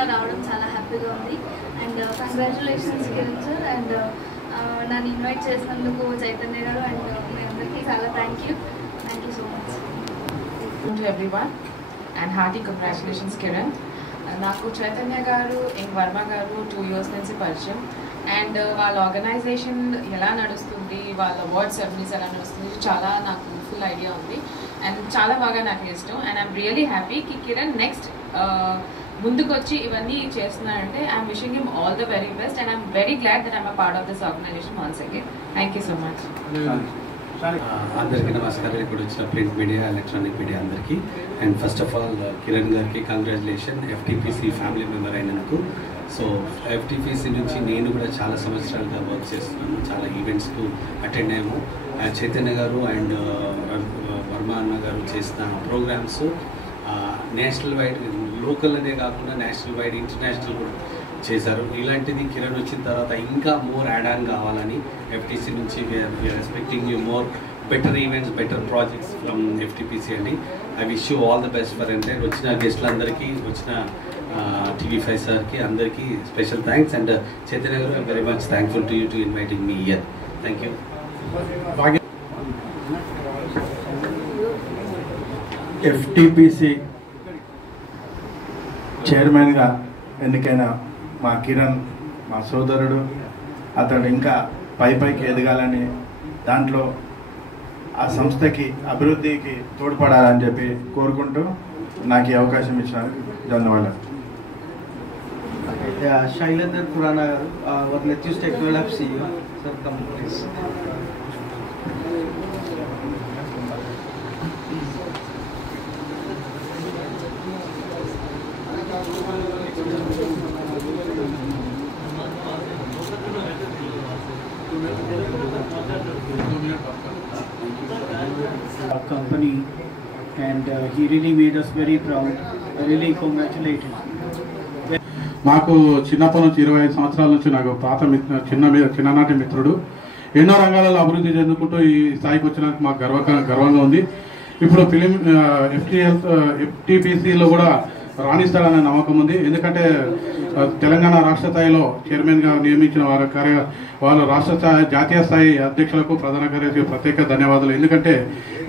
గా రావడం చాలా హ్యాపీగా ఉంది. And congratulations Kiran sir. And నన్ను ఇన్వైట్ చేసినందుకు చైతన్య గారు అండ్ మీ అందరికీ చాలా thank you so much. To everyone and hearty congratulations Kiran. నాకు చైతన్య గారు అండ్ వర్మ గారు 2 years నుంచి పరిచయం. అండ్ వాళ్ళ ఆర్గనైజేషన్ ఎలా నడుస్తుంది, వాళ్ళ అవార్డ్ సెరమనీస్ ఎలా నడుస్తుంది చాలా నాకు ఫుల్ ఐడియా ఉంది. అండ్ చాలా బాగా నాకు ఇష్టం. అండ్ ఐఎమ్ రియలీ హ్యాపీ కి కిరణ్ నెక్స్ట్ ముందుకు వచ్చి ఇవన్నీ చేస్తున్నారంటే I'm wishing him all the very best. And I'm very glad that I'm a part of this organization once again. Thank you so much. అందరికీ నమస్కారం. ఇప్పుడు వచ్చిన ప్రింట్ మీడియా, ఎలక్ట్రానిక్ మీడియా అందరికీ. And first of all Kiran గారికి congratulation FTPC family member అయినందుకు. So FTPC నుంచి నేను కూడా చాలా సంవత్సరాలుగా వర్క్ చేస్తున్నాను, చాలా ఈవెంట్స్కు అటెండ్ అయ్యాము. చైతన్య గారు అండ్ వర్మ అన్న గారు చేసిన ప్రోగ్రామ్స్ నేషనల్ వైడ్, లోకల్ అనే కాకుండా నేషనల్ వైడ్, ఇంటర్నేషనల్ కూడా చేశారు. ఇలాంటిది కిరణ్ వచ్చిన తర్వాత ఇంకా మోర్ యాడ్ ఆన్ కావాలని FTC నుంచి we are expecting you more better events, better projects from FTPC అండి. I wish you all the best for entire. వచ్చిన గెస్ట్లందరికీ, వచ్చిన TV5 సార్కి అందరికీ స్పెషల్ థ్యాంక్స్. అండ్ చైతన్య గారు I'm very much thankful to you to inviting me here. Thank you. FTPC చైర్మన్గా ఎన్నికైన మా కిరణ్, మా సోదరుడు, అతడు ఇంకా పైకి ఎదగాలని, దాంట్లో ఆ సంస్థకి అభివృద్ధికి తోడ్పడాలని చెప్పి కోరుకుంటూ నాకు ఈ అవకాశం ఇచ్చినందుకు ధన్యవాదాలు. Shailendra Khurana garu, our Let's Techno Lab CEO, sir, come please. Our company and he really made us very proud. I really congratulate him. నాకు చిన్నప్పటి నుంచి 25 సంవత్సరాల నుంచి నాకు పాత చిన్ననాటి మిత్రుడు. ఎన్నో రంగాలలో అభివృద్ధి చెందుకుంటూ ఈ స్థాయికి వచ్చినందుకు మాకు గర్వంగా ఉంది. ఇప్పుడు ఫిలిం FTPCలో కూడా రాణిస్తాడనే నమ్మకం ఉంది. ఎందుకంటే తెలంగాణ రాష్ట్ర స్థాయిలో చైర్మన్గా నియమించిన వాళ్ళు రాష్ట్ర స్థాయి, జాతీయ స్థాయి అధ్యక్షులకు, ప్రధాన కార్యదర్శికి ప్రత్యేక ధన్యవాదాలు. ఎందుకంటే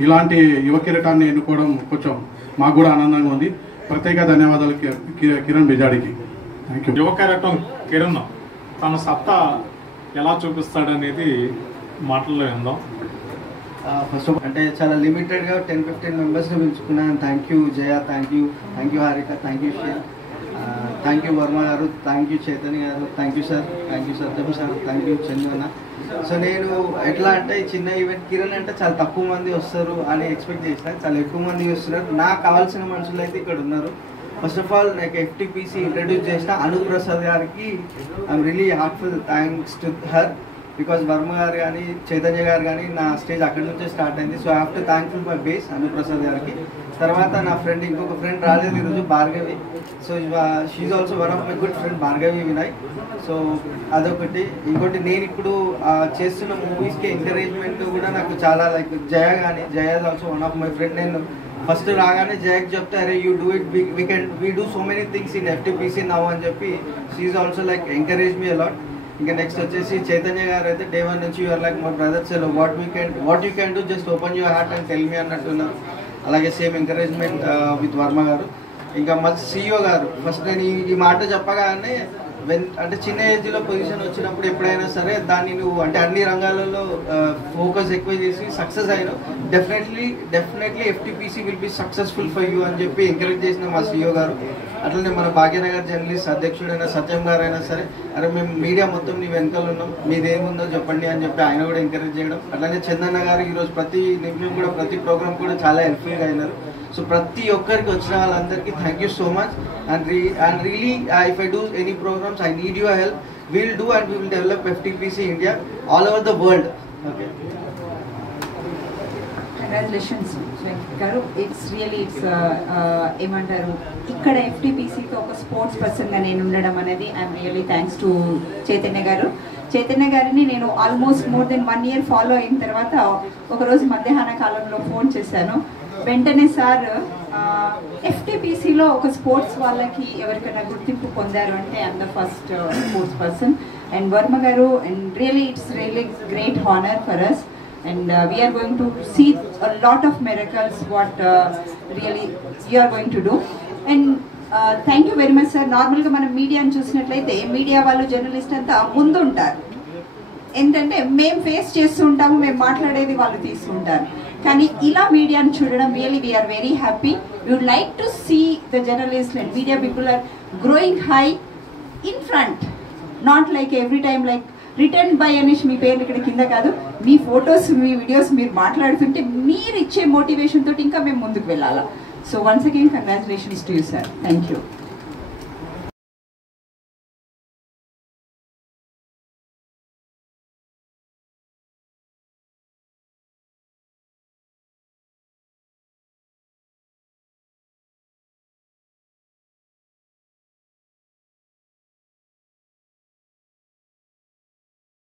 ఇలాంటి యువ కిరీటాన్ని ఎన్నుకోవడం కొంచెం మాకు కూడా ఆనందంగా ఉంది. ప్రత్యేక ధన్యవాదాలు కిరణ్ బిజాడికి. Thank you. యువ కెరటం కిరణ్ తన సత్తా ఎలా చూపిస్తాడనేది మాటల్లో విందాం. ఫస్ట్ ఆఫ్ అంటే చాలా లిమిటెడ్గా 10-15 మెంబర్స్ని పిలుచుకున్నాను. Thank you Jaya, thank you Harika, thank you Sher, thank you Varma గారు, థ్యాంక్ యూ చైతన్య గారు, thank you sir, thank you Satyam sir, thank you Chandana. So నేను ఎట్లా అంటే చిన్న ఈవెంట్ కిరణ్ అంటే చాలా తక్కువ మంది వస్తారు అని ఎక్స్పెక్ట్ చేసిన, చాలా ఎక్కువ మంది వస్తున్నారు. నాకు కావాల్సిన మనుషులు అయితే ఇక్కడ ఉన్నారు. ఫస్ట్ ఆఫ్ ఆల్ నాకు FTPC ఇంట్రడ్యూస్ చేసిన అనూప్ ప్రసాద్ గారికి I'm really heartful thanks to her, because Varma గారు కానీ చైతన్య గారు కానీ నా స్టేజ్ అక్కడి నుంచే స్టార్ట్ అయింది. So I have to thankful my base Anup Prasad గారికి. తర్వాత నా ఫ్రెండ్, ఇంకొక ఫ్రెండ్ రాలేదు ఈరోజు, Bhargavi. So she also one of my good friend Bhargavi Vinay. So అదొకటి. ఇంకోటి నేను ఇప్పుడు చేస్తున్న మూవీస్కి ఎంకరేజ్మెంట్ కూడా నాకు చాలా లైక్ జయ కానీ, Jaya is also one of my friend. నేను ఫస్ట్ రాగానే జయకి చెప్తే అరే you do it, we do so many things in FTPC now అని చెప్పి she also like encourage me a lot. ఇంకా నెక్స్ట్ వచ్చేసి చైతన్య గారు అయితే డే 1 నుంచి you are like my brother, sell what you can do, just open your heart and tell me అన్నట్టున్నారు. అలాగే same encouragement with Varma గారు. ఇంకా మా CEO గారు, ఫస్ట్ నేను ఈ మాట చెప్పగానే అంటే చిన్న ఏజ్లో పొజిషన్ వచ్చినప్పుడు ఎప్పుడైనా సరే దాన్ని నువ్వు అంటే అన్ని రంగాలలో ఫోకస్ ఎక్కువ చేసి సక్సెస్ అయినావు, definitely FTPC will be successful for you అని చెప్పి ఎంకరేజ్ చేసిన మా CEO గారు. అట్లనే మన భాగ్యనగర్ జర్నలిస్ట్ అధ్యక్షుడైన సత్యం గారు అయినా సరే, అరే మేము మీడియా మొత్తం నీ వెనకాల ఉన్నాం, మీదేముందో చెప్పండి అని చెప్పి ఆయన కూడా ఎంకరేజ్ చేయడం. అట్లనే చందన్న గారు ఈరోజు ప్రతి నిమిషం కూడా ప్రతి ప్రోగ్రామ్ కూడా చాలా హెల్ప్ఫుల్గా అయినారు. సో ప్రతి ఒక్కరికి వచ్చిన వాళ్ళందరికీ thank you so much. And really if I do any programs I need your help, we'll do and we will develop FTPC India all over the world. Okay, congratulations గారు. It's ఏమంటారు, ఇక్కడ FTPCతో ఒక sports పర్సన్గా నేను ఉండడం అనేది I'm really thanks to Chaitanya garu. Chaitanya గారిని నేను almost more than 1 year follow అయిన తర్వాత ఒకరోజు మధ్యాహ్న కాలంలో ఫోన్ చేశాను. వెంటనే సార్ FTPCలో ఒక స్పోర్ట్స్ వాళ్ళకి ఎవరికైనా గుర్తింపు పొందారు అంటే I'm the first sports person. And Varma గారు, and really it's really great honour for us. And we are going to see a lot of miracles what really you are going to do. And thank you very much sir. నార్మల్గా మనం మీడియాని చూసినట్లయితే media వాళ్ళు journalist అంతా ముందు ఉంటారు, ఏంటంటే మేము ఫేస్ చేస్తూ ఉంటాము, మేము మాట్లాడేది వాళ్ళు తీసుకుంటారు. కానీ ఇలా మీడియాని చూడడం really we're very happy. We would like to see the journalist and media people are growing high in front, not like every time like return by అనేసి మీ పేర్లు ఇక్కడ కింద కాదు, మీ ఫొటోస్ మీ వీడియోస్ మీరు మాట్లాడుతుంటే మీరు ఇచ్చే మోటివేషన్ తోటి ఇంకా మేము ముందుకు వెళ్ళాలా. So once again congratulations to you sir. Thank you.